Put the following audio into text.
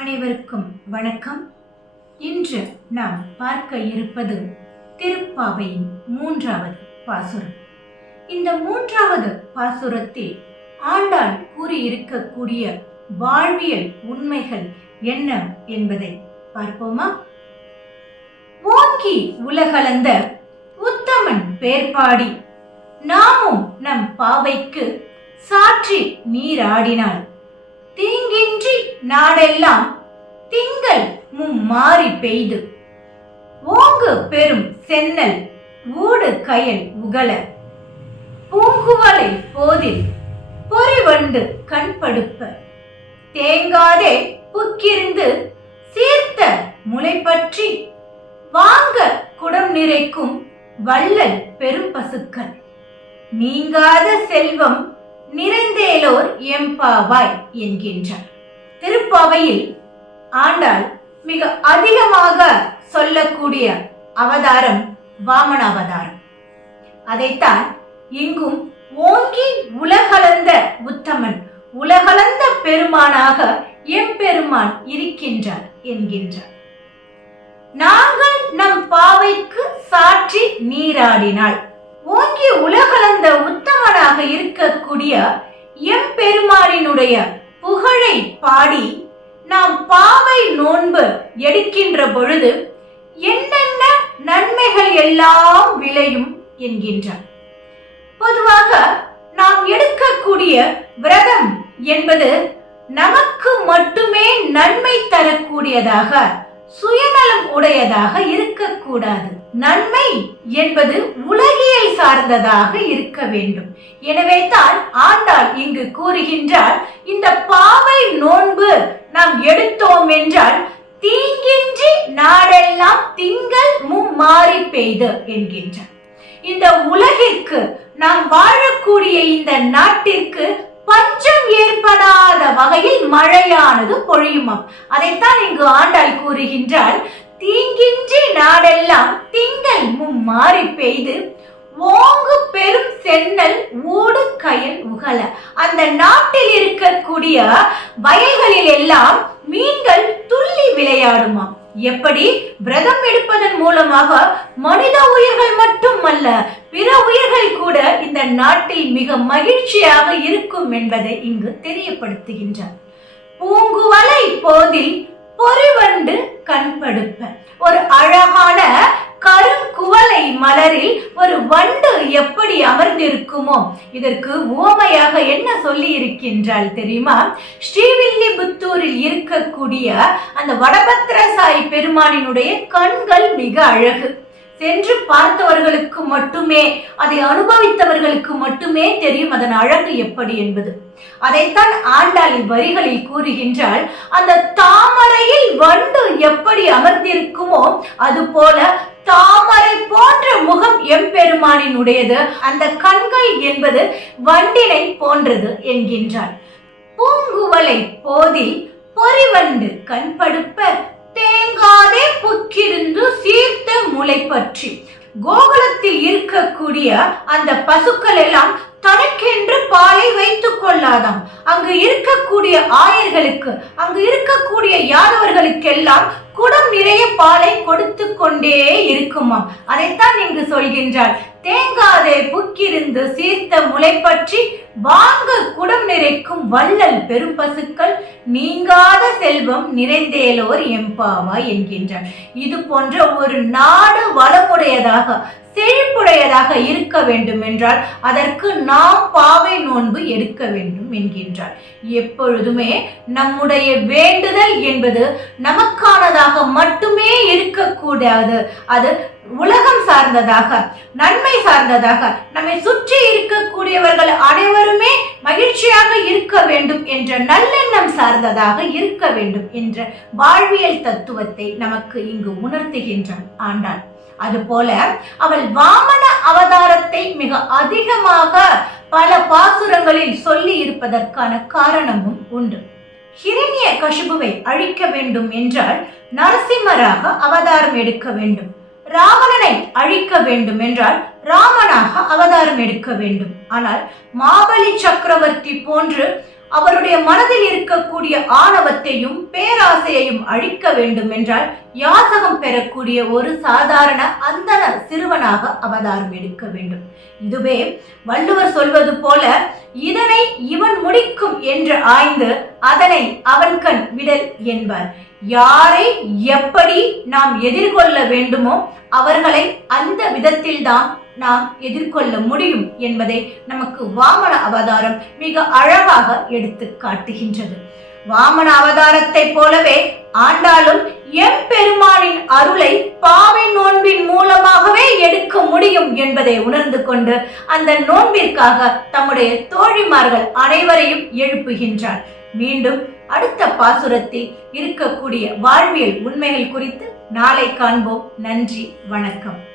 அனைவருக்கும் வணக்கம். இன்று நாம் பார்க்க இருப்பது திருப்பாவையின் மூன்றாவது பாசுரம். இந்த மூன்றாவது பாசுரத்தில் ஆண்டாள் கூறியிருக்கக்கூடிய வாழ்வியல் உண்மைகள் என்ன என்பதை பார்ப்போமா? ஓங்கி உலகளந்த உத்தமன் பேர்பாடி நாமும் நம் பாவைக்கு சாற்றி நீராடினாள். தீங்கின்றி நாடெல்லாம் திங்கள் மும்மாறி பெய்து. ஓங்கு பெரும் சென்னல் ஊடு கயல் உகல. பூங்குவலை போதில் பொறிவண்டு கண்படுப்ப தேங்காதே புக்கிருந்து சீர்த்த முளை பற்றி வாங்க குடம் நிறைக்கும் வள்ளல் பெரும் பசுக்கள். நீங்காத செல்வம் நிறைந்தேலோர் எம்பாவாய் என்கின்றார். திருப்பாவையில் ஆண்டாள் மிக அதிகமாக சொல்லக்கூடிய அவதாரம் வாமன அவதாரம் அதைத்தான் இங்கும் ஓங்கி உலகளந்த உத்தமன் உலகளந்த பெருமானாக எம்பெருமான் இருக்கின்றார் என்கின்றார். நாங்கள் நம் பாவைக்கு சாற்றி நீராடினாள் ஓங்கி உலகளந்த உத்தமனாக இருக்கக்கூடிய எம்பெருமானினுடைய புகழை பாடி நாம் பாவை நோன்பு எடுக்கின்ற பொழுது என்னென்ன நன்மைகள் எல்லாம் விளையும் என்கின்றார். பொதுவாக நாம் எடுக்கக்கூடிய விரதம் என்பது நமக்கு மட்டுமே நன்மை தரக்கூடியதாக சுயநலம் உடையதாக இருக்கக்கூடாது. நன்மை என்பது உலகியல் சார்ந்ததாக இருக்க வேண்டும். எனவே தான் ஆண்டாள் இங்கு கூறுகின்றார் இந்த பாவை நோன்பு நாம் எடுத்தோம் என்றால் தீங்கின்றி நாடெல்லாம் திங்கள் மும்மாறி பெய்து என்கின்றார். இந்த உலகிற்கு நாம் வாழக்கூடிய இந்த நாட்டிற்கு பஞ்சம் ஏற்படாத வகையில் மழையானது பொழியுமாம். அதைத்தான் இங்கு ஆண்டாள் கூறுகின்றால் தீங்கின்றி நாடெல்லாம் மாறி பெய்து ஓங்கு பெரும் சென்னல் ஊடு கயல் உகல. அந்த நாட்டில் இருக்கக்கூடிய வயல்களில் எல்லாம் மீன்கள் துள்ளி விளையாடுமாம் எப்படி? விரதம் எடுப்பதன் மூலமாக மனித உயிர்கள் மட்டுமல்ல பிற உயிர்கள் கூட இந்த நாட்டில் மிக மகிழ்ச்சியாக இருக்கும் என்பதை இங்கு தெரியப்படுத்துகின்றார் பூங்குவலை போதில் பொறிவண்டு கண்படுப்ப ஒரு அழகான கருங்குவலை மலரில் ஒரு வண்டு எப்படி அமர்ந்திருக்குமோ இதற்கு உவமையாக என்ன சொல்லி இருக்கின்றாள் தெரியுமா? ஸ்ரீவில்லிபுத்தூரில் இருக்கக்கூடிய அந்த வடபத்திரசாயி பெருமானினுடைய கண்கள் மிக அழகு. சென்று பார்த்தவர்களுக்கு மட்டுமே அதை அனுபவித்தவர்களுக்கு மட்டுமே தெரியும் அதன் அழகு எப்படி என்பது. அதைத்தான் ஆண்டாள் இவ்வரிகளில் கூறுகின்றால் அந்த தாமரையில் வண்டு எப்படி அமர்ந்திருக்குமோ அது போல தாமரை போன்ற முகம் எம்பெருமானினுடையது. அந்த கண்கள் என்பது வண்டினை போன்றது என்கின்றார். பூங்குவலை போதில் பொறிவண்டு கண்படுப்ப தேங்காதே புக்கிருந்து சீர்த்த முளை பற்றி கோகுலத்தில் இருக்கக்கூடிய அந்த பசுக்கள் எல்லாம் தனக்கென்று பாலை வைத்துக் கொள்ளாதாம். அங்கு இருக்கக்கூடிய ஆயர்களுக்கு அங்கு இருக்கக்கூடிய யாதவர்களுக்கெல்லாம் குடம் நிறைய பாலை கொடுத்து கொண்டே இருக்குமாம். அதைத்தான் இங்கு சொல்கின்றார். தேங்காதே புக்கிருந்து சீர்த்த முளை பற்றி வாங்க குடம் நிறைக்கும் வள்ளல் பெரும் பசுக்கள் நீங்கா செல்வம் நிறைந்தேலோர் எம்பாவா என்கின்றார். இது போன்ற ஒரு நாடு வளமுடையதாக செழிப்புடையதாக இருக்க வேண்டும் என்றால் அதற்கு நாம் பாவை நோன்பு எடுக்க வேண்டும் என்கின்றார். எப்பொழுதுமே நம்முடைய வேண்டுதல் என்பது நமக்கானதாக மட்டுமே இருக்கக்கூடாது. அது உலகம் சார்ந்ததாக நன்மை சார்ந்ததாக நம்மை சுற்றி இருக்கக்கூடியவர்கள் அனைவரும் மகிழ்ச்சியாக இருக்க வேண்டும் என்ற நல்லெண்ணம் சார்ந்ததாக இருக்க வேண்டும் என்ற வாழ்வியல் தத்துவத்தை நமக்கு இங்கு உணர்த்துகின்றான் ஆண்டாள். அதுபோல அவள் வாமன அவதாரத்தை மிக அதிகமாக பல பாசுரங்களில் சொல்லி இருப்பதற்கான காரணமும் உண்டு. ஹிரண்ய கஷிபுவை அழிக்க வேண்டும் என்றால் நரசிம்மராக அவதாரம் எடுக்க வேண்டும். ராவணனை அழிக்க வேண்டும் என்றால் ராமனாக அவதாரம் எடுக்க வேண்டும். ஆனால் மாபலி சக்கரவர்த்தி போன்று அவருடைய மனதில் இருக்கக்கூடிய ஆணவத்தையும் பேராசையையும் அழிக்க வேண்டும் என்றால் யாசகம் பெறக்கூடிய ஒரு சாதாரண அந்தன சிறுவனாக அவதாரம் எடுக்க வேண்டும். இதுவே வள்ளுவர் சொல்வது போல இதனை இவன் முடிக்கும் என்று ஆய்ந்து அதனை அவன் கண் விடல் என்பார். யாரை எப்படி நாம் எதிர்கொள்ள வேண்டுமோ அவர்களை அந்த விதத்தில்தான் நாம் எதிர்கொள்ள முடியும் என்பதை நமக்கு வாமன அவதாரம் மிக அழகாக எடுத்து காட்டுகின்றது. வாமன அவதாரத்தை போலவே ஆண்டாலும் எம்பெருமானின் அருளை பாவை நோன்பின் மூலமாகவே எடுக்க முடியும் என்பதை உணர்ந்து கொண்டு அந்த நோன்பிற்காக தம்முடைய தோழிமார்கள் அனைவரையும் எழுப்புகின்றார். மீண்டும் அடுத்த பாசுரத்தில் இருக்கக்கூடிய வாழ்வியல் உண்மைகள் குறித்து நாளை காண்போம். நன்றி வணக்கம்.